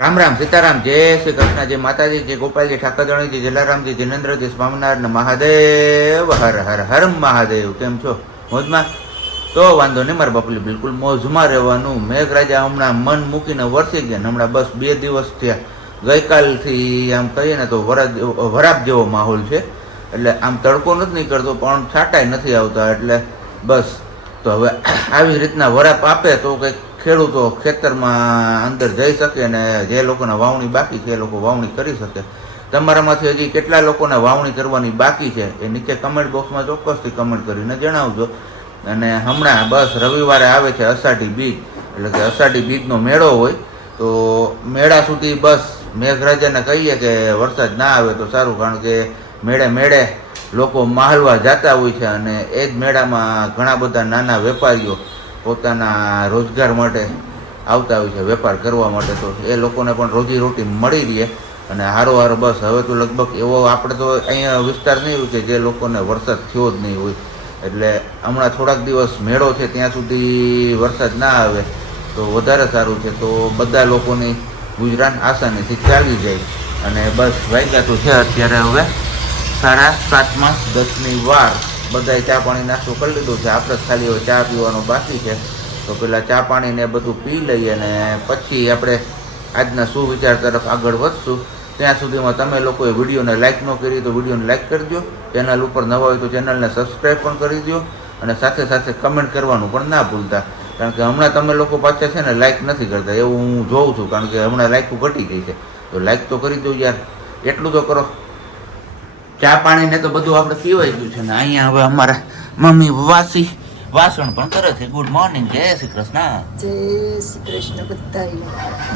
રામ રામ સીતારામ જય શ્રી કૃષ્ણ જય માતાજી જય ગોપાલજી ઠાકરજણી જય જલારામજી જિનેન્દ્રજી સ્વામિનારાયણ મહાદેવ હર હર હર મહાદેવ. કેમ છો? મોજમાં? તો વાંધો નહીં મારા બાપુલી, બિલકુલ મોજમાં રહેવાનું. મેઘરાજા હમણાં મન મૂકીને વરસી ગયા. હમણાં બસ 2 દિવસ થયા. ગઈકાલથી આમ કહીએ ને તો વરાપ જેવો માહોલ છે. એટલે આમ તડકો નથી નીકળતો પણ છાંટાય નથી આવતા. એટલે બસ તો હવે આવી રીતના વરાપ આપે તો કંઈક ખેડૂતો ખેતરમાં અંદર જઈ શકે અને જે લોકોને વાવણી બાકી છે એ લોકો વાવણી કરી શકે. તમારામાંથી હજી કેટલા લોકોને વાવણી કરવાની બાકી છે એ નીચે કમેન્ટ બોક્સમાં ચોક્કસથી કમેન્ટ કરીને જણાવજો. અને હમણાં બસ રવિવારે આવે છે અષાઢી બીજ, એટલે કે અષાઢી બીજનો મેળો હોય. તો મેળા સુધી બસ મેઘરાજાને કહીએ કે વરસાદ ના આવે તો સારું, કારણ કે મેળે મેળે લોકો માહલવા જતા હોય છે અને એ જ મેળામાં ઘણા બધા નાના વેપારીઓ પોતાના રોજગાર માટે આવતા હોય છે, વેપાર કરવા માટે. તો એ લોકોને પણ રોજીરોટી મળી રહે અને હારો બસ હવે તો લગભગ એવો આપણે તો અહીંયા વિસ્તાર નહીં હોય કે જે લોકોને વરસાદ થયો જ નહીં હોય. એટલે હમણાં થોડાક દિવસ મેળો છે ત્યાં સુધી વરસાદ ના આવે તો વધારે સારું છે. તો બધા લોકોની ગુજરાન આસાનીથી ચાલી જાય. અને બસ વાગ્યા તો છે અત્યારે હવે 7:30 વાર. બધાએ ચા પાણી નાસ્તો કરી લીધો છે. આપણે ખાલી હવે ચા પીવાનો બાકી છે. તો પેલા ચા પાણી ને બધું પી લઈએ અને પછી આપણે આજના સુવિચાર તરફ આગળ વધશું. ત્યાં સુધીમાં તમે લોકોએ વિડીયોને લાઇક ન કરી તો વિડીયોને લાઇક કરજો. ચેનલ ઉપર નવા હોય તો ચેનલને સબસ્ક્રાઈબ પણ કરી દો અને સાથે સાથે કમેન્ટ કરવાનું પણ ના ભૂલતા. કારણ કે હમણાં તમે લોકો પાછા છે ને લાઇક નથી કરતા, એવું હું જોઉં છું. કારણ કે હમણાં લાઇકો ઘટી ગઈ છે. તો લાઇક તો કરી દો યાર, એટલું તો કરો. ચા પાણી ને તો બધું આપણે પીવાઈ ગયું છે ને અહીંયા હવે અમારા મમ્મી વાસણ પણ કરે છે. ગુડ મોર્નિંગ, જય શ્રી કૃષ્ણ. જય શ્રી કૃષ્ણ બધાને.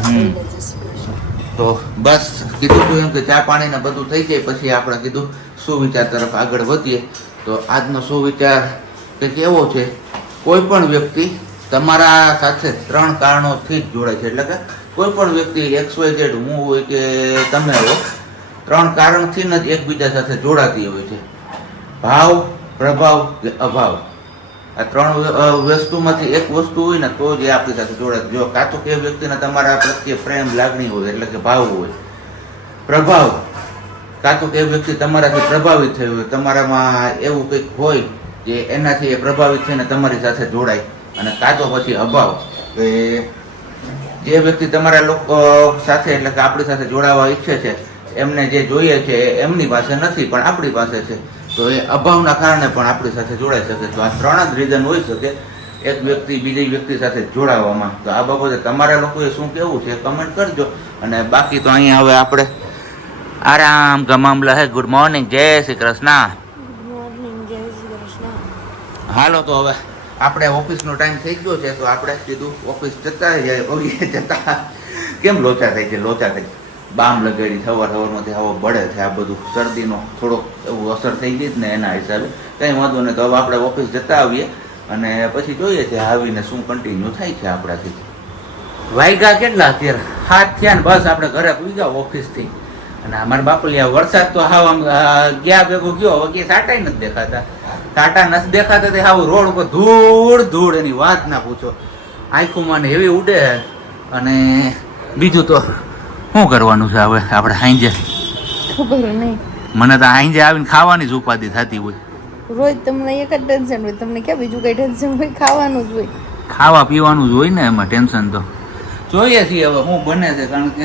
જય શ્રી કૃષ્ણ. તો બસ કીધું તું એમ કે ચા પાણી ને બધું થઈ જાય પછી આપણે કીધું સુવિચાર તરફ આગળ વધીએ. તો આજનો સુવિચાર કંઈક એવો છે, કોઈ પણ વ્યક્તિ તમારા સાથે 3 કારણોથી જ જોડાય છે. એટલે કે કોઈ પણ વ્યક્તિ XYZ હું હોય કે તમે હો, 3 કારણથી જ એકબીજા સાથે જોડાતી હોય છે. ભાવ, પ્રભાવ કે અભાવ. આ 3 વસ્તુમાંથી એક વસ્તુ હોય ને તો જ એ આપણી સાથે જોડાતી. જો કાં તો કે વ્યક્તિને તમારા પ્રત્યે પ્રેમ લાગણી હોય એટલે કે ભાવ હોય. પ્રભાવ, કાં તો કે વ્યક્તિ તમારાથી પ્રભાવિત થઈ હોય, તમારામાં એવું કંઈક હોય કે એનાથી એ પ્રભાવિત થઈને તમારી સાથે જોડાય. અને કાં તો પછી અભાવ, કે જે વ્યક્તિ તમારા લોકો સાથે એટલે કે આપણી સાથે જોડાવા ઈચ્છે છે, એમને જે જોઈએ છે એમની પાસે નથી પણ આપણી પાસે છે. તો એ અભાવના કારણે પણ આપણી સાથે જોડાઈ શકે. તો આ 3 જ રીઝન હોઈ શકે એક વ્યક્તિ બીજી વ્યક્તિ સાથે જોડાવામાં. તો આ બાબતે તમારા લોકોએ શું કહેવું છે કમેન્ટ કરજો. અને બાકી તો અહીંયા હવે આપણે આરામ કા મામલા હે. ગુડ મોર્નિંગ, જય શ્રી કૃષ્ણ. ગુડ મોર્નિંગ, જય શ્રી કૃષ્ણ. હાલો તો હવે આપણે ઓફિસનો ટાઈમ થઈ ગયો છે તો આપણે કીધું ઓફિસ જતા કેમ લોચા થાય છે, લોચા થઈ બામ લગાડી સવારમાંથી હવા બળે છે. આ બધું શરદીનો થોડોક એવું અસર થઈ ગઈ જ ને એના હિસાબે કંઈ વાંધો નહીં. તો હવે આપણે ઓફિસ જતા આવીએ અને પછી જોઈએ છે આવીને શું કન્ટિન્યુ થાય છે આપણાથી. વાગ્યા કેટલા અત્યારે 7 થયા ને બસ આપણે ઘરે પૂરી ગયા ઓફિસથી. અને અમારા બાપલિયા વરસાદ તો હાવ આમ ગયા ભેગો ગયો, હવે ક્યાંય સાટા નથી દેખાતા. સાટા નથી દેખાતા તે હાવ રોડ ઉપર ધૂળ એની વાત ના પૂછો. આંખોમાં ને એવી ઉડે. અને બીજું તો શું કરવાનું છે હવે આપણે હાંજે? ખબર નહીં, મને તો હાંજે આવીને ખાવાની જ ઉપાધિ થતી હોય. રોજ તમને એક જ ટેન્શન હોય, તમને ક્યાં બીજું કઈ ટેન્શન હોય? ખાવાનું જ હોય, ખાવા પીવાનું જ હોય ને એમાં ટેન્શન. તો જોઈએ છીએ હવે શું બને છે. કારણ કે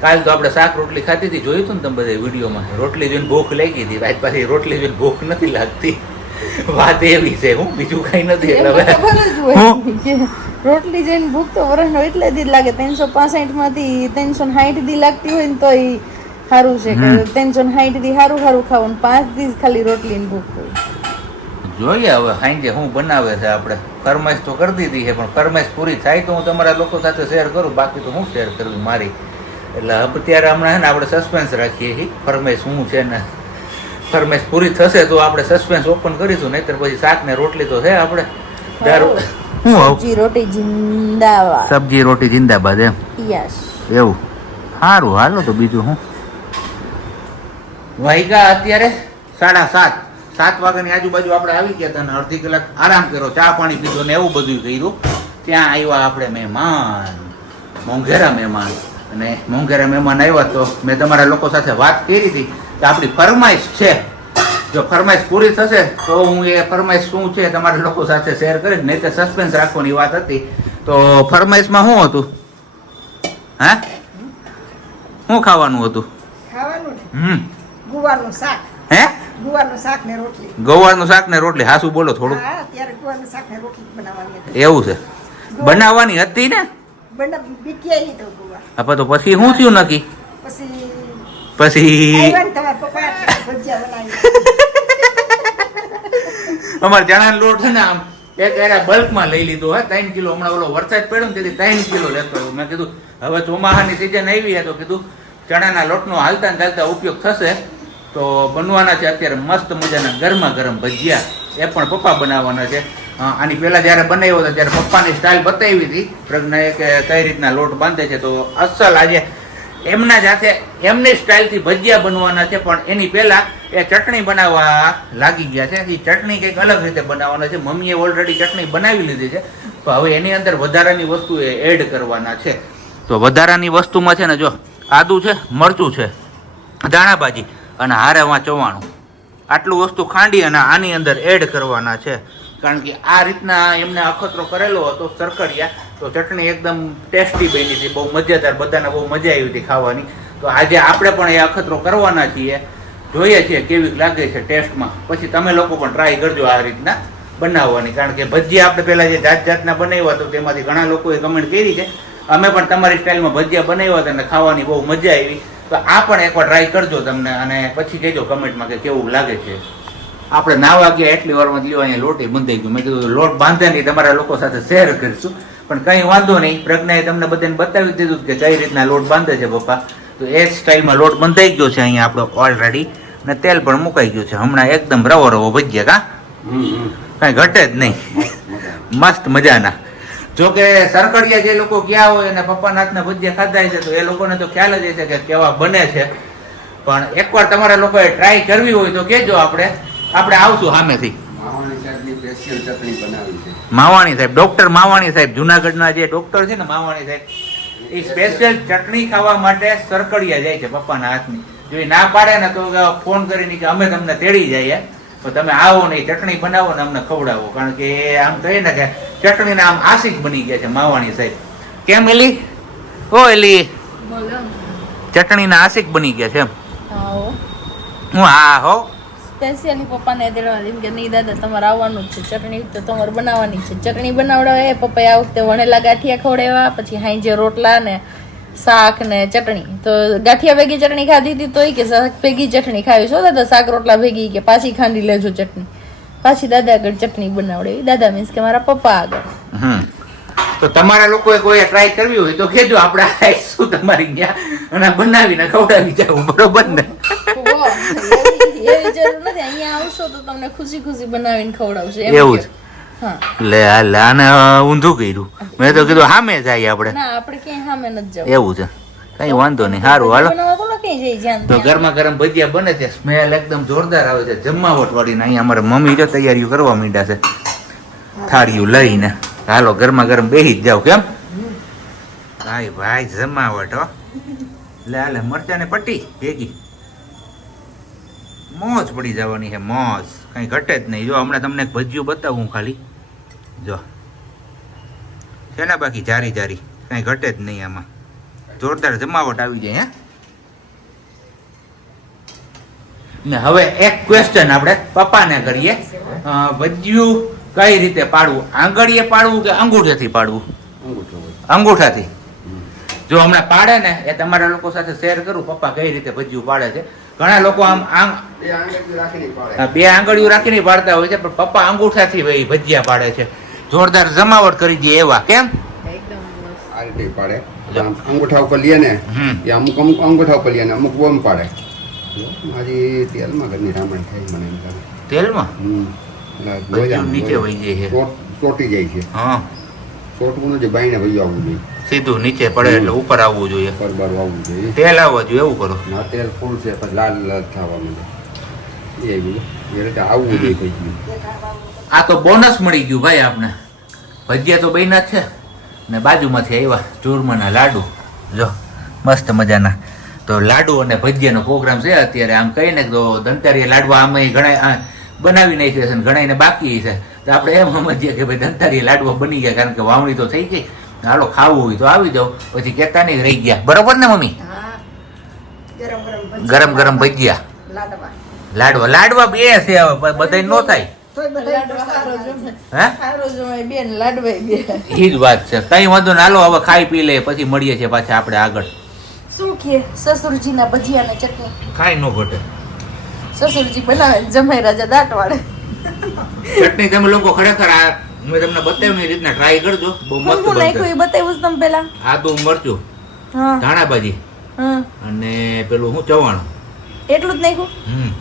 કાલ તો આપણે શાક રોટલી ખાધી હતી, જોયું હતું ને તમે બધા વિડીયોમાં. રોટલી જોઈને ભૂખ લાગી હતી, આજ પાછી રોટલી જોઈને ભૂખ નથી લાગતી. વાત એવી છે, હું બીજું કઈ નથી. એટલે હવે રોટલી જઈને ભૂખ તો વરસનો એટલે દી લાગે. 365 માંથી 360 દી લાગતી હોય ને તો એ સારું છે કે 360 દી સારું ખાવાનું, 5 દી ખાલી રોટલી ની ભૂખ હોય. જોઈએ હવે સાંજે શું બનાવે છે. આપણે ફરમાઈશ તો કરી દીધી છે પણ ફરમાઈશ પૂરી થાય તો હું તમારા લોકો સાથે શેર કરું, બાકી તો હું શેર કરવી મારી. એટલે અત્યારે હમણાં છે ને આપણે સસ્પેન્સ રાખીએ છીએ ફરમાઈશ શું છે ને. ફરમાઈશ પૂરી થશે તો આપણે સસ્પેન્સ ઓપન કરીશું, નહીતર પછી શાક ને રોટલી તો છે આપણે. સબ્જી રોટી જિંદાબાદ. સબ્જી રોટી જિંદાબાદ એમ? યસ. એવું સારું. હાલો તો બીજું હું. વાગ્યા અત્યારે 7:30 વાગ્યાની આજુબાજુ આપણે આવી ગયા હતા અને અડધી કલાક આરામ કર્યો, ચા પાણી પીધો ને એવું બધું કર્યું. ત્યાં આવ્યા આપણે મહેમાન, મોંઘેરા મહેમાન. અને મોંઘેરા મહેમાન આવ્યા તો મેં તમારા લોકો સાથે વાત કરી હતી કે આપણી ફરમાઈશ છે, જો ફરમાઈશ પૂરી થશે તો હું એ ફરમાઈશ શું છે તમારા લોકો સાથે શેર કરીશ, નહીં તો સસ્પેન્સ રાખવાની વાત હતી. તો ફરમાઈશમાં શું હતું? હા, શું ખાવાનું હતું? ખાવાનું ને ગુવારનું શાક. હે? ગુવારનું શાક ને રોટલી. ગોવારનું શાક ને રોટલી. હાસું બોલો થોડું. હા, ત્યારે ગુવારનું શાક ને રોટલી બનાવવાની હતી. એવું છે? બનાવવાની હતી ને? બીટીઆઈ લીધો ગુવાર. આપણે તો પછી શું થયું નક્કી? પછી આવ્યા ને તમારા પપ્પા ભજીયા બનાવી. અમારે ચણાનો લોટ છે ને આમ એક એરા બલ્કમાં લઈ લીધો હે 3 કિલો. હમણાં ઓલો વરસાદ પડ્યો ને તેથી 3 કિલો લેતો આવ્યો. મેં કીધું હવે ચોમાસાની સિઝન આવી તો કીધું ચણાના લોટનો હાલતા ને ચાલતા ઉપયોગ થશે. તો બનવાના છે અત્યારે મસ્ત મજાના ગરમા ગરમ ભજીયા. એ પણ પપ્પા બનાવવાના છે. આની પહેલા જ્યારે બનાવ્યો હતો ત્યારે પપ્પાની સ્ટાઇલ બતાવી હતી પ્રજ્ઞાએ કે કઈ રીતના લોટ બાંધે છે. તો અસલ આજે એમના જાતે એમની સ્ટાઇલથી ભજીયા બનવાના છે. પણ એની પહેલા એ ચટણી બનાવવા લાગી ગયા છે. એ ચટણી કંઈક અલગ રીતે બનાવવાના છે. મમ્મીએ ઓલરેડી ચટણી બનાવી લીધી છે, તો હવે એની અંદર વધારાની વસ્તુ એ એડ કરવાના છે. તો વધારાની વસ્તુમાં છે ને જો આદુ છે, મરચું છે, ધાણાભાજી અને હારેમાં ચવાણું, આટલું વસ્તુ ખાંડી અને આની અંદર એડ કરવાના છે. કારણ કે આ રીતના એમને અખતરો કરેલો હતો સરકડિયા, તો ચટણી એકદમ ટેસ્ટી બની હતી, બહુ મજેદાર, બધાને બહુ મજા આવી હતી ખાવાની. તો આજે આપણે પણ એ અખતરો કરવાના છીએ, જોઈએ છીએ કેવી લાગે છે ટેસ્ટમાં. પછી તમે લોકો પણ ટ્રાય કરજો આ રીતના બનાવવાની. કારણ કે ભજીયા આપણે પહેલાં જે જાત જાતના બનાવ્યા હતા તેમાંથી ઘણા લોકોએ કમેન્ટ કરી છે. અમે પણ તમારી સ્ટાઇલમાં ભજીયા બનાવ્યા હતા અને ખાવાની બહુ મજા આવી. તો આ પણ એકવાર ટ્રાય કરજો તમને, અને પછી કહેજો કમેન્ટમાં કે કેવું લાગે છે. આપણે નાવા ગયા એટલી વારમાં લ્યો અહીંયા લોટ બંધાઈ ગયું. મેં કીધું લોટ બાંધે નહીં, તમારા લોકો સાથે શેર કરીશું. પણ કંઈ વાંધો નહીં, પ્રજ્ઞાએ તમને બધાને બતાવી દીધું કે કઈ રીતના લોટ બાંધે છે પપ્પા. તો એ જ સ્ટાઇલમાં લોટ બંધાઈ ગયો છે અહીંયા આપણો ઓલરેડી, અને તેલ પણ મુકાઈ ગયું છે. હમણાં એકદમ રવો રવો ભજીયા, કાંઈ ઘટે જ નહીં, મસ્ત મજાના. જો કે સરકડિયા જે લોકો ગયા હોય અને પપ્પાના હાથના ભજીયા ખાધા છે તો એ લોકોને તો ખ્યાલ જ હશે કે કેવા બને છે. પણ એકવાર તમારા લોકોએ ટ્રાય કરવી હોય તો કહેજો, આપણે આવશું સામેથી. માવાણી સાહેબ, ડોક્ટર માવાણી સાહેબ, જુનાગઢના જે ડોક્ટર છે ને માવાણી સાહેબ, એ સ્પેશિયલ ચટણી ખાવા માટે સરકડિયા જાય છે પપ્પાના હાથની. જો એ ના પાડે ને તો ફોન કરીને કે અમે તમને તેડી જઈએ, તો તમે આવો ને ચટણી બનાવો ને અમને ખવડાવો. કારણ કે આમ કહીએ ને કે ચટણીને આમ આશિક બની ગયા છે માવાણી સાહેબ. કેમ એલી? ઓ એલી, ચટણીના આશિક બની ગયા છે એમ? હું હા હો સ્પેશિયલી પપ્પાને તેડવા એમ કે નહીં દાદા તમારે આવવાનું જ છે, ચટણી તો તમારે બનાવવાની છે. ચટણી બનાવડાવે પપ્પાએ આ વખતે વણેલા ગાંઠિયા ખવડાવ્યા, પછી હાંજે રોટલા ને શાક ને ચટણી. તો ગાંઠિયા ભેગી ચટણી ખાધી હતી તોય કે શાક ભેગી ચટણી ખાવી છો દાદા, શાક રોટલા ભેગી કે પાછી ખાંડી લેજો ચટણી. પાછી દાદા આગળ ચટણી બનાવડાવી. દાદા મીન્સ કે મારા પપ્પા આગળ. તો તમારા લોકોએ કોઈ ટ્રાય કરવી હોય તો કેજો, આપણે આવીશું તમારી ત્યાં અને બનાવીને ખવડાવી જાવ, બરોબર ને? એવી જરૂર નથી, અહીંયા આવશો તો તમને ખુશી ખુશી બનાવીને ખવડાવશે. એવું જ? લે આને ઊંધું કર્યું. મેં તો કીધું સામે જાય આપણે. ના, આપણે ક્યાંય સામે નથી જવું. એવું છે? કઈ વાંધો નહીં, સારું હાલો. બનાવવા તો ક્યાંય જઈ જ્યાં તો ગરમા ગરમ ભજીયા બને છે, સ્મેલ એકદમ જોરદાર આવે છે, જમાવટ વાળી. અહીંયા અમારા મમ્મી જો તૈયારીઓ કરવા માંડ્યા છે થાળીઓ લઈને. હાલો ગરમા ગરમ બેસી જ જાવ. કેમ ભાઈ? ભાઈ જમાવટ હો. લે હાલે મરચા ને પટ્ટી ભેગી મોજ પડી જવાની છે, મોજ, કઈ ઘટે જ નહીં. જો હમણાં તમને એક ભજીયું બતાવું ખાલી, જો છે ને, બાકી જારી જારી કઈ ઘટે જ નહીં. આમાં જોરદાર જમાવટ આવી જાય. હે ને હવે એક ક્વેશ્ચન આપણે પપ્પાને કરીએ, ભજીયું કઈ રીતે પાડવું? આંગળીએ પાડવું કે અંગૂઠેથી પાડવું? અંગૂઠાથી. જો હમણાં પાડે ને એ તમારા લોકો સાથે શેર કરું પપ્પા કઈ રીતે ભજીયું પાડે છે. ઘણા લોકો આમ બે આંગળીઓ રાખીને પાડતા હોય છે, પણ પપ્પા અંગૂઠાથી ભજીયા પાડે છે. જોરદાર જમાવટ કરી દે એવા. કેમ? આ રીતે પાડે, અંગૂઠા ઉપર લે ને એ અમુક અંગૂઠા ઉપર લે ને અમુક બોમ પાડે. મારી તેલમાં ઘરની રામણ થાય મને એમ કરે. તેલમાં નીચે વહી જાય છે, ચોટી જાય છે. હા, ચોટવું નથી, બાઈને ભાઈ આવવું જોઈએ. સીધું નીચે પડે એટલે ઉપર આવવું જોઈએ, પર બાર આવવું જોઈએ, તેલ આવવા જોઈએ. એવું કરો ના, તેલ ફૂલ છે પછી લાલ લાલ થવા માંડે એ રીતે આવવું જોઈએ ભજીયું. આ તો બોનસ મળી ગયું ભાઈ આપણે. ભજીયા તો બન્યા જ છે ને બાજુમાંથી આવ્યા ચૂરમાના લાડુ. જો મસ્ત મજાના. તો લાડુ અને ભજીયાનો પ્રોગ્રામ છે અત્યારે. આમ કહીને તો દંતારીયા લાડવા આમે ઘણા બનાવી નાખ્યા છે અને ઘણાને બાકી છે. તો આપણે એમ સમજીએ કે ભાઈ દંતારીયા લાડવા બની ગયા, કારણ કે વાવણી તો થઈ ગઈ. હાલો ખાવું હોય તો આવી જાઓ, પછી કહેતા નહીં રહી ગયા. બરોબર ને મમ્મી? હા ગરમ ગરમ ગરમ ગરમ ભજીયા લાડવા લાડવા લાડવા બે છે હવે, બધા નો થાય. તોય બધા લાડવા હારો જમે. હે હારો જમે બે ને લાડવા બે. એ જ વાત છે. કઈ વાંધો ના. હાલો હવે ખાઈ પી લે, પછી મળીએ છીએ પાછા આપણે આગળ. શું કે સસુરજીના ભજીયા ને ચટણી ખાઈ નો ઘટે. સસુરજી બનાવે જમાઈ રાજા દાંત વાળે. ચટણી તમે લોકો ખરેખર આ મેં તમને બતાવ્યું એ રીતના ટ્રાય કરજો. બહુ મસ્ત હું નાખ્યું બનશે. એ બતાવ્યું તમે પેલા. આદુ મરચું, હા ધાણા ભાજી હા અને પેલું હું ચવાણું. એટલું જ નાખ્યું. હમ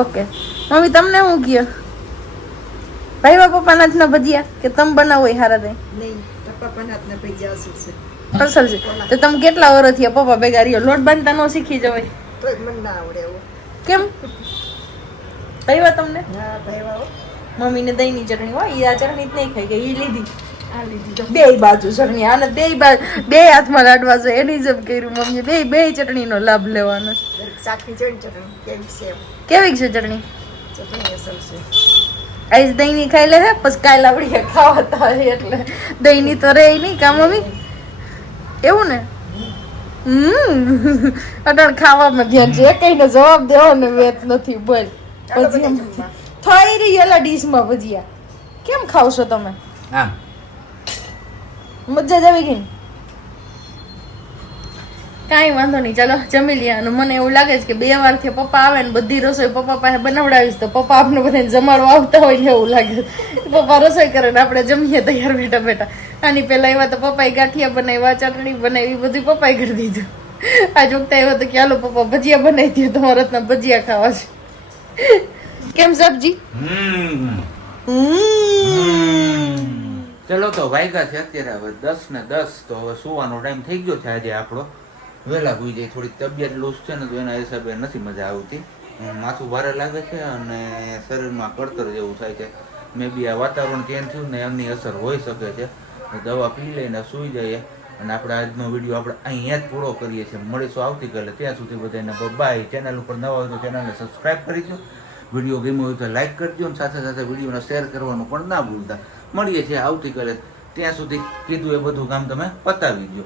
ઓકે મમ્મી તમને શું કયો? ભાઈ પપ્પાના હાથના ભજીયા કે તમે બનાવો એ હારા દે? નહીં પપ્પાના હાથના ભજીયા અસર છે અસલ છે. તો તમે કેટલા વર્ષ થયા પપ્પા ભેગા રહ્યો? લોટ બાંધતા નો શીખી જવાય? તોય મને ના આવડે એવું કેમ ભાઈ તમને? હા ભાઈ વાવ મમ્મીને દહીંની ચટણી હોય ઈ આ ચટણી જ નહીં ખાઈ ગઈ, ઈ લીધી. આ લીધી બે બાજુ ચટણી, આને બે બાજુ બે હાથમાં લાડવા છે એની જેમ કર્યું મમ્મીએ. બે ચટણીનો લાભ લેવાનો. શાકની જોઈને ચટણી કેવી છે એમ. કેવી છે ચટણી? ચટણી અસર છે આઈસ દહીંની ખાઈ લે છે, પછી કાલ આવડી ખાવાતા હોય એટલે દહીંની તો રે નહીં કા મમ્મી? એવું ને? અટાણ ખાવામાં ધ્યાન છે, કઈને જવાબ દેવાનો વેત નથી. બોલ ભજીયા થઈ રહી એલા ડીશમાં ભજીયા કેમ ખાવ છો તમે? આમ મજા જ આવી ગઈ ને? કાંઈ વાંધો નહીં, ચાલો જમી લઈએ. અને મને એવું લાગે છે કે 2 વારથી પપ્પા આવે ને બધી રસોઈ પપ્પા પાસે બનાવડાવીશ તો પપ્પા આપણે બધાને જમાડવા આવતા હોય ને એવું લાગે. પપ્પા રસોઈ કરે ને આપણે જમીએ તૈયાર બેઠા બેઠા. આની પહેલા એવા તો પપ્પાએ ગાંઠિયા બનાવ્યા, ચટણી બનાવી, બધું પપ્પાએ કરી દીધું. આજ વખતે એવા તો કે હાલો પપ્પા ભજીયા બનાવી દે, તમારા હાથના ભજીયા ખાવા છે. કેમ સબ્જી? ચલો તો વાગ્યા છે અત્યારે હવે 10 ને 10. તો હવે સુવાનો ટાઈમ થઈ ગયો છે. આજે આપણો વહેલા સુઈ જાય. થોડીક તબિયત લૂઝ છે ને તો એના હિસાબે નથી મજા આવતી. માથું ભારે લાગે છે અને શરીરમાં કળતર જેવું થાય છે. મે બી આ વાતાવરણ ચેન્જ થયું ને એમની અસર હોઈ શકે છે. દવા પી લઈને સુઈ જઈએ. અને આપણે આજનો વિડીયો આપણે અહીંયા જ પૂરો કરીએ છીએ. મળીશું આવતીકાલે. ત્યાં સુધી બધાને બાય. ચેનલ ઉપર નવા હોય તો ચેનલને સબસ્ક્રાઈબ કરી દો. વિડીયો ગમ્યો હોય તો લાઈક કરજો અને સાથે સાથે વિડીયોને શેર કરવાનું પણ ના ભૂલતા. મળીએ છીએ આવતીકાલે. ત્યાં સુધી કીધું એ બધું કામ તમે પતાવી દો.